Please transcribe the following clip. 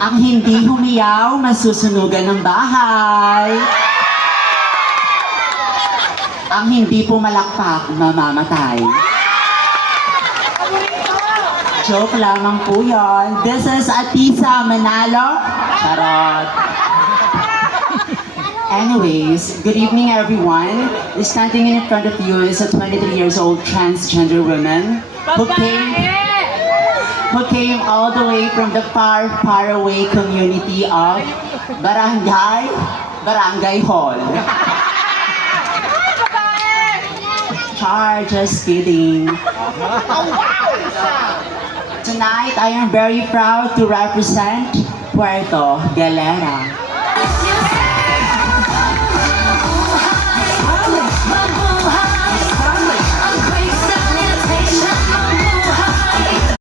Ang hindi humiyaw, masusunugan ng bahay. Ang hindi pumalakpak, mamamatay. Joke lamang po yun. This is Atisa Manalo. Charot. Anyways, good evening everyone. Standing in front of you is a 23 years old transgender woman who came, came all the way from the far, far away community of Barangay, Barangay Hall. Char, just kidding. Tonight, I am very proud to represent Puerto Galera.